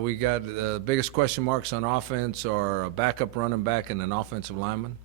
We got the biggest question marks on offense are a backup running back and an offensive lineman.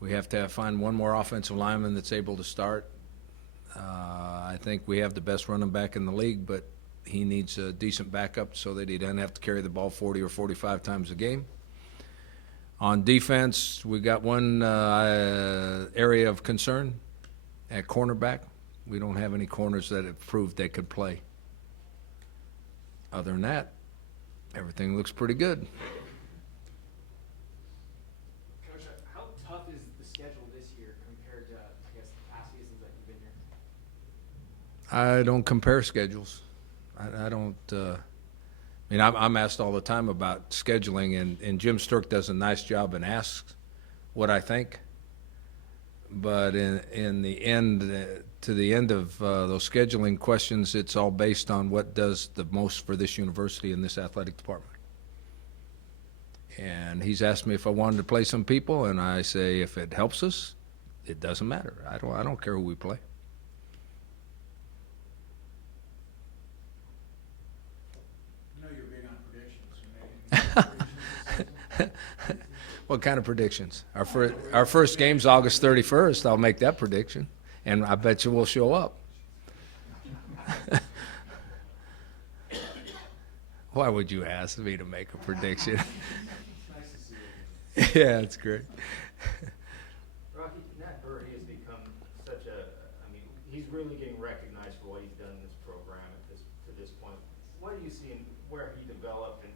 We have to find one more offensive lineman that's able to start. I think we have the best running back in the league, but he needs a decent backup so that he doesn't have to carry the ball 40 or 45 times a game. On defense, we got one area of concern at cornerback. We don't have any corners that have proved they could play. Other than that, everything looks pretty good. Coach, how tough is the schedule this year compared to, I guess, the past seasons that you've been here? I don't compare schedules. I don't. I'm asked all the time about scheduling, and Jim Sturk does a nice job and asks what I think. But in the end, to the end of those scheduling questions, it's all based on what does the most for this university and this athletic department. And he's asked me if I wanted to play some people, and I say if it helps us, it doesn't matter. I don't care who we play. I know you're big on predictions. What kind of predictions? Our first game's August 31st. I'll make that prediction, and I bet you we'll show up. Why would you ask me to make a prediction? Nice to see you. Yeah, it's great. Rocky, Nat Burry has become such a, he's really getting recognized for what he's done in this program to this point. What do you see in where he developed and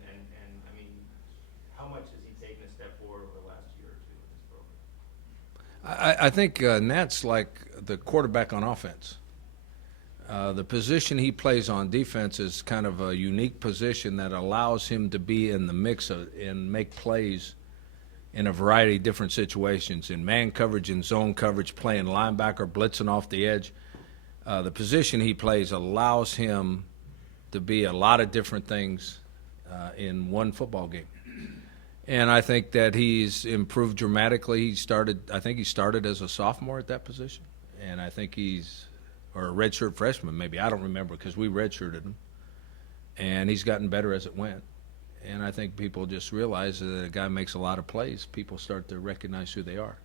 how much has he taken a step forward over the last year or two in this program? I think Nat's like the quarterback on offense. The position he plays on defense is kind of a unique position that allows him to be in the mix and make plays in a variety of different situations, in man coverage, in zone coverage, playing linebacker, blitzing off the edge. The position he plays allows him to be a lot of different things in one football game. And I think that he's improved dramatically. I think he started as a sophomore at that position, and I think or a redshirt freshman maybe. I don't remember because we redshirted him. And he's gotten better as it went. And I think people just realize that a guy makes a lot of plays. People start to recognize who they are.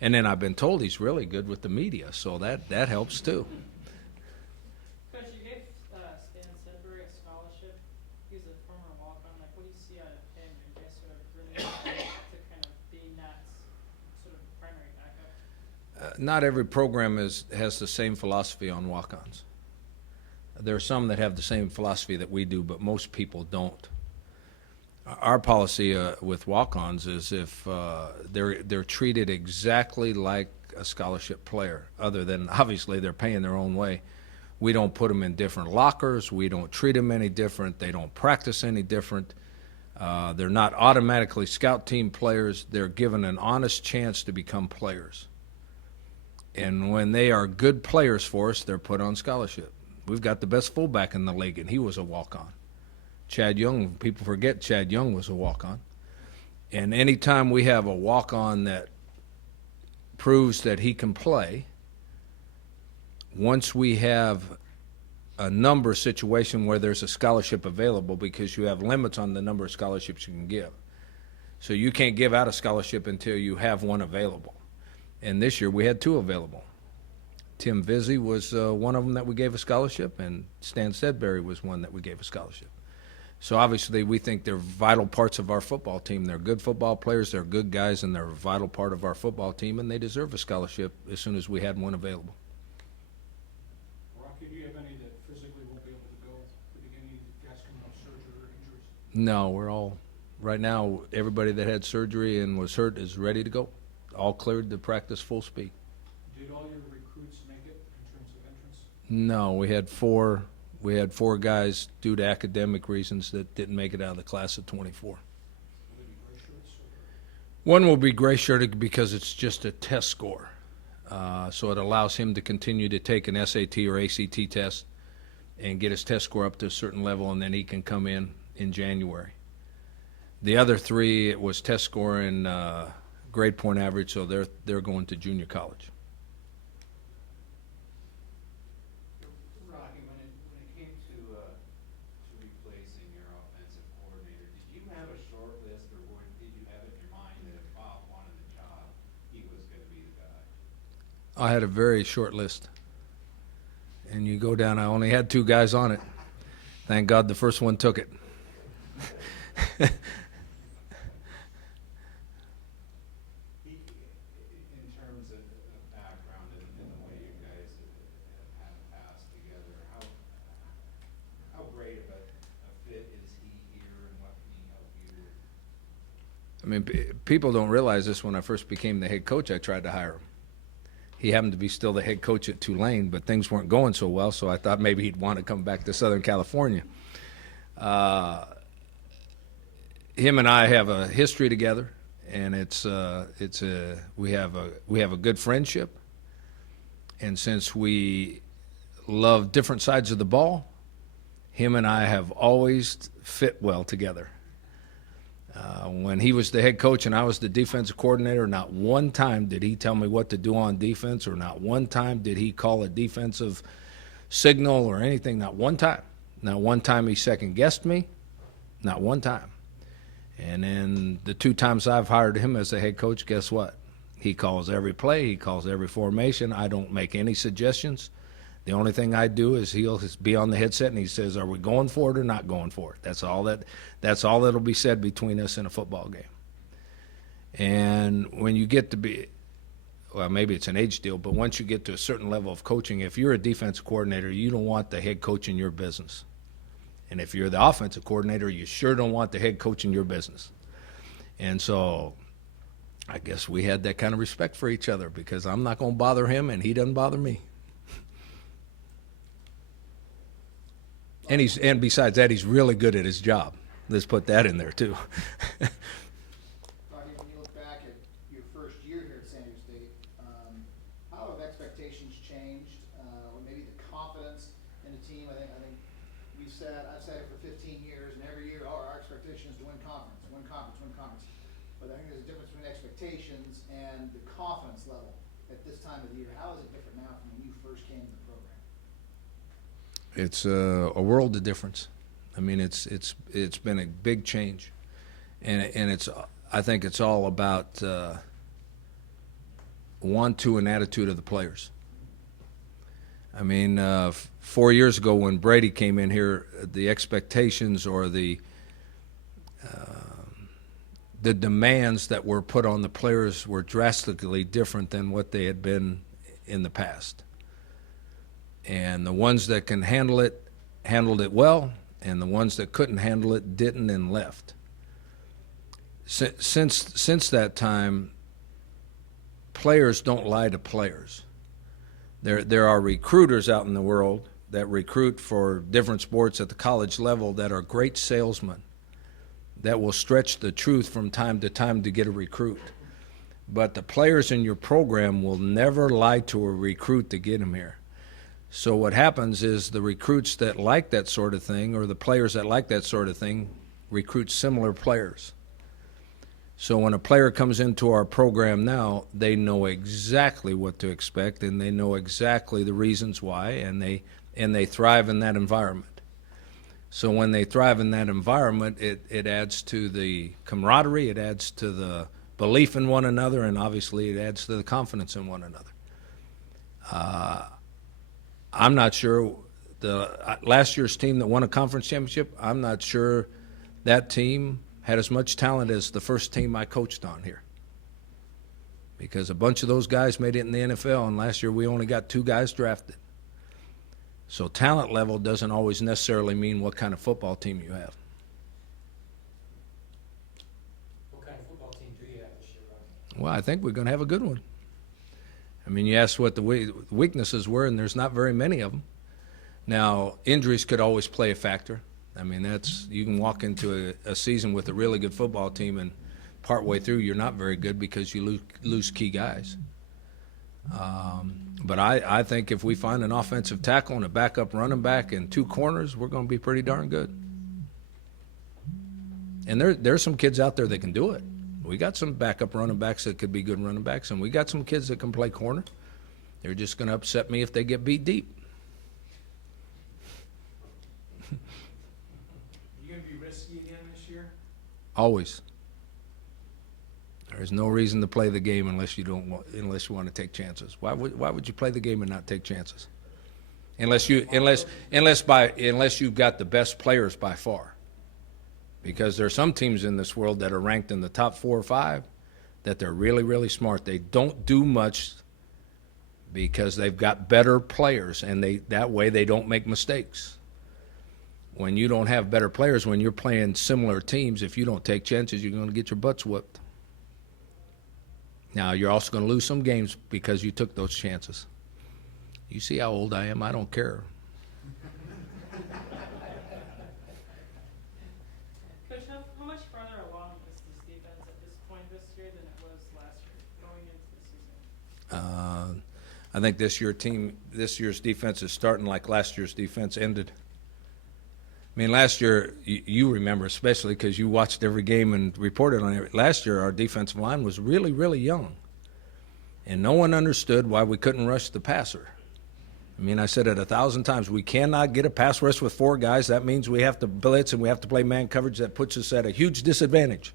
And then I've been told he's really good with the media, so that helps too. Coach, you gave Sdsu a scholarship. He's a former walk-on. What do you see out of him? And guys sort of really to kind of be Nat's sort of primary backup? Not every program has the same philosophy on walk-ons. There are some that have the same philosophy that we do, but most people don't. Our policy with walk-ons is if they're treated exactly like a scholarship player, other than obviously they're paying their own way. We don't put them in different lockers. We don't treat them any different. They don't practice any different. They're not automatically scout team players. They're given an honest chance to become players. And when they are good players for us, they're put on scholarship. We've got the best fullback in the league, and he was a walk-on. Chad Young, people forget Chad Young was a walk-on. And anytime we have a walk-on that proves that he can play, once we have a number situation where there's a scholarship available, because you have limits on the number of scholarships you can give. So you can't give out a scholarship until you have one available. And this year we had two available. Tim Vizzi was one of them that we gave a scholarship, and Stan Sdsu was one that we gave a scholarship. So obviously we think they're vital parts of our football team. They're good football players, they're good guys, and they're a vital part of our football team, and they deserve a scholarship as soon as we had one available. Rocky, do you have any that physically won't be able to go at the beginning? Guys coming off surgery or injuries? No, we're all, right now, everybody that had surgery and was hurt is ready to go. All cleared to practice full speed. Did all your recruits make it in terms of entrance? No, we had four guys due to academic reasons that didn't make it out of the class of 24. Will they be gray shirts? One will be gray shirted because it's just a test score. So it allows him to continue to take an SAT or ACT test and get his test score up to a certain level, and then he can come in January. The other three, it was test score and grade point average, so they're going to junior college. Rocky, when it came to replacing your I had a very short list. And you go down, I only had 2 guys on it. Thank God the first one took it. In terms of background and the way you guys have passed together, how great of a fit is he here, and what can he help you with? I mean, people don't realize this. When I first became the head coach, I tried to hire him. He happened to be still the head coach at Tulane, but things weren't going so well, so I thought maybe he'd want to come back to Southern California. Him and I have a history together, and we have a good friendship. And since we love different sides of the ball, him and I have always fit well together. When he was the head coach and I was the defensive coordinator, not one time did he tell me what to do on defense, or not one time did he call a defensive signal or anything. Not one time. Not one time he second-guessed me. Not one time. And then the 2 times I've hired him as the head coach, guess what? He calls every play. He calls every formation. I don't make any suggestions. The only thing I do is he'll be on the headset and he says, "Are we going for it or not going for it?" That's all that'll be said between us in a football game. And when you get to be, well, maybe it's an age deal, but once you get to a certain level of coaching, if you're a defensive coordinator, you don't want the head coach in your business. And if you're the offensive coordinator, you sure don't want the head coach in your business. And so I guess we had that kind of respect for each other, because I'm not going to bother him and he doesn't bother me. And besides that, he's really good at his job. Let's put that in there too. Rocky, when you look back at your first year here at San Diego State, how have expectations changed, or maybe the confidence in the team? I think I've said it for 15 years, and every year, our expectation is to win conference. But I think there's a difference between expectations and the confidence level at this time of the year. How is it different now from when you first came to the program? It's a world of difference. I mean, it's been a big change, and I think it's all about want to and attitude of the players. I mean, 4 years ago when Brady came in here, the expectations or the demands that were put on the players were drastically different than what they had been in the past. And the ones that can handle it handled it well, and the ones that couldn't handle it didn't and left. Since that time, players don't lie to players. There are recruiters out in the world that recruit for different sports at the college level that are great salesmen that will stretch the truth from time to time to get a recruit. But the players in your program will never lie to a recruit to get him here. So what happens is the recruits that like that sort of thing, or the players that like that sort of thing, recruit similar players. So when a player comes into our program now, they know exactly what to expect, and they know exactly the reasons why, and they thrive in that environment. So when they thrive in that environment, it adds to the camaraderie, it adds to the belief in one another, and obviously it adds to the confidence in one another. I'm not sure the last year's team that won a conference championship, I'm not sure that team had as much talent as the first team I coached on here, because a bunch of those guys made it in the NFL, and last year we only got 2 guys drafted. So talent level doesn't always necessarily mean what kind of football team you have. What kind of football team do you have this year, Rocky? Well, I think we're going to have a good one. I mean, you asked what the weaknesses were, and there's not very many of them. Now, injuries could always play a factor. I mean, you can walk into a season with a really good football team, and partway through you're not very good because you lose key guys. But I think if we find an offensive tackle and a backup running back and 2 corners, we're going to be pretty darn good. And there's some kids out there that can do it. We got some backup running backs that could be good running backs, and we got some kids that can play corner. They're just going to upset me if they get beat deep. Are you going to be risky again this year? Always. There's no reason to play the game unless you want to take chances. Why would you play the game and not take chances? Unless you've got the best players by far. Because there are some teams in this world that are ranked in the top 4 or 5 that they're really, really smart. They don't do much because they've got better players, and that way they don't make mistakes. When you don't have better players, when you're playing similar teams, if you don't take chances, you're going to get your butts whipped. Now, you're also going to lose some games because you took those chances. You see how old I am? I don't care. Coach, how much farther along is this defense at this point this year than it was last year, going into the season? I think this year's defense is starting like last year's defense ended. I mean, last year, you remember especially because you watched every game and reported on it. Last year, our defensive line was really, really young. And no one understood why we couldn't rush the passer. I mean, I said it 1,000 times. We cannot get a pass rush with 4 guys. That means we have to blitz and we have to play man coverage. That puts us at a huge disadvantage.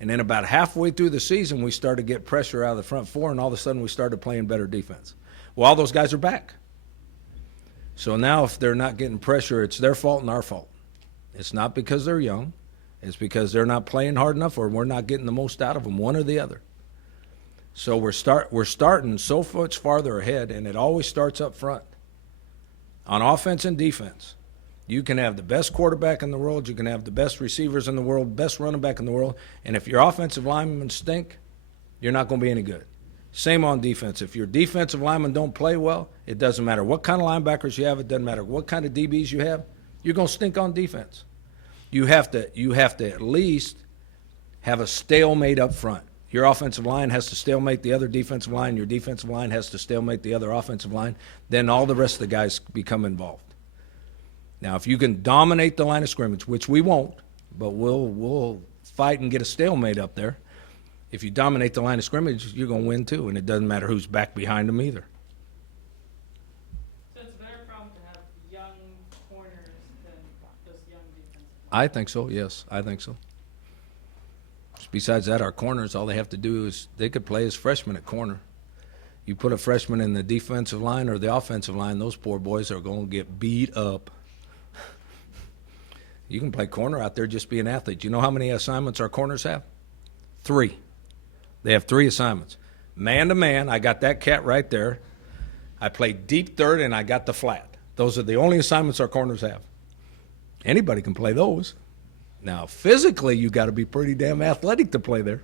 And then about halfway through the season, we started to get pressure out of the front 4, and all of a sudden we started playing better defense. Well, all those guys are back. So now if they're not getting pressure, it's their fault and our fault. It's not because they're young. It's because they're not playing hard enough or we're not getting the most out of them, one or the other. So we're starting so much farther ahead, and it always starts up front. On offense and defense, you can have the best quarterback in the world, you can have the best receivers in the world, best running back in the world, and if your offensive linemen stink, you're not going to be any good. Same on defense. If your defensive linemen don't play well, it doesn't matter what kind of linebackers you have, it doesn't matter what kind of DBs you have, you're going to stink on defense. You have to at least have a stalemate up front. Your offensive line has to stalemate the other defensive line. Your defensive line has to stalemate the other offensive line. Then all the rest of the guys become involved. Now, if you can dominate the line of scrimmage, which we won't, but we'll fight and get a stalemate up there. If you dominate the line of scrimmage, you're going to win too, and it doesn't matter who's back behind them either. So it's a better problem to have young corners than just young defensive linemen. I think so, yes. I think so. Besides that, our corners, all they have to do is they could play as freshmen at corner. You put a freshman in the defensive line or the offensive line, those poor boys are going to get beat up. You can play corner out there, just be an athlete. You know how many assignments our corners have? 3. They have 3 assignments. Man-to-man, I got that cat right there. I played deep third, and I got the flat. Those are the only assignments our corners have. Anybody can play those. Now, physically, you got to be pretty damn athletic to play there.